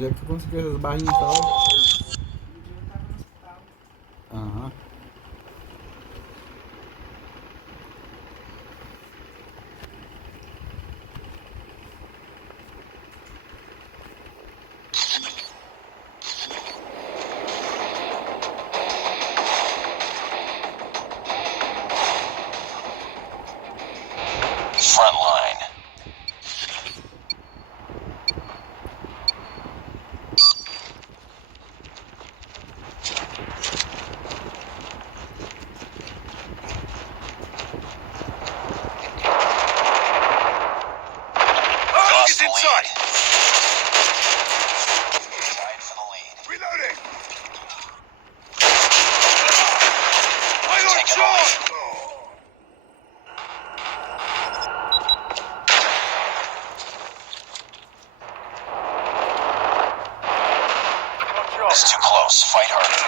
Já que tu conseguiu essas barrinhas e tal. Aham. Front line. Lost the lead. Tied for the lead. Reloading! Taking the lead. It's too close. Fight harder.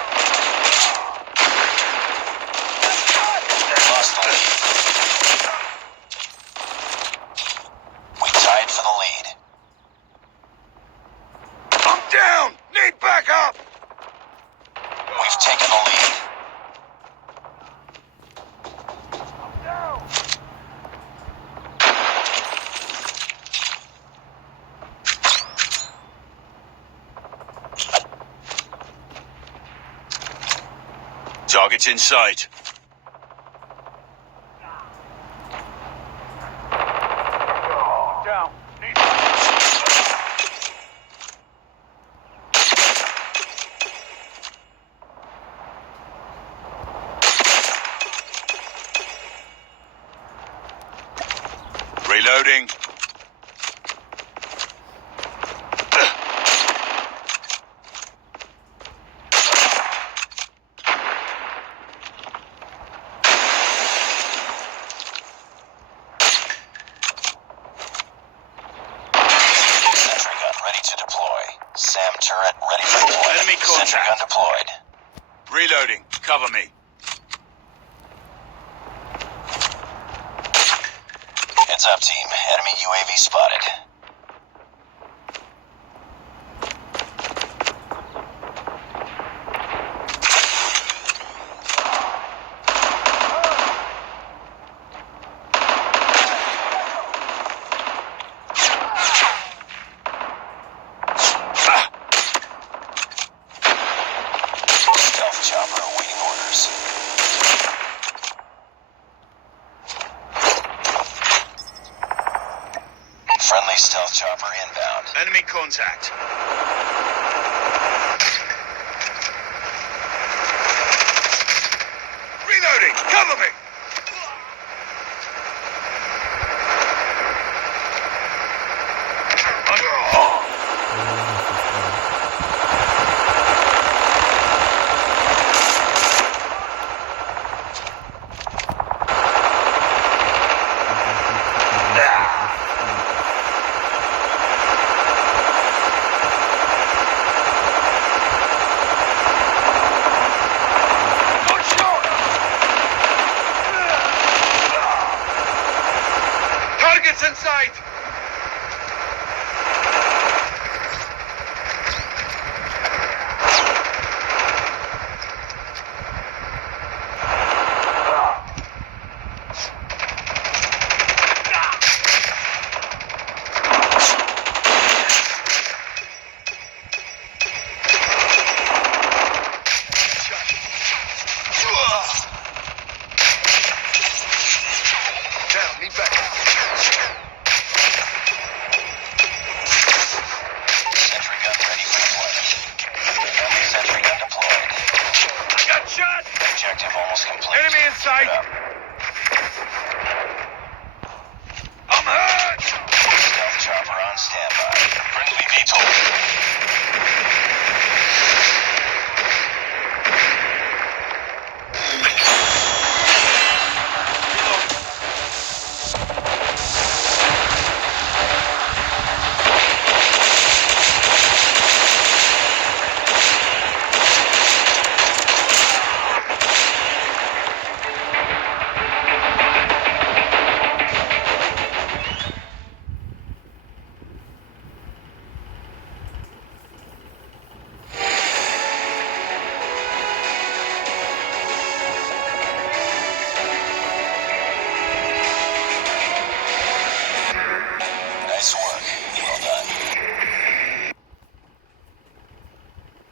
Lost the lead. We tied for the lead. I'm down! Need backup! We've taken the lead. Target's in sight. Down. Reloading. Sentry gun ready to deploy. SAM turret ready for deployment. Enemy Sentry gun contact. deployed. Reloading. Cover me. Heads up, team. Enemy UAV spotted. Stealth chopper awaiting orders. Friendly stealth chopper inbound. Enemy contact. Reloading. Cover me. Targets in sight! Down, need backup. Sentry gun ready for deployment. Friendly sentry gun deployed. I got shot! Objective almost complete. Enemy in sight! Keep it up. I'm hurt! Stealth chopper on standby. Friendly VTOL.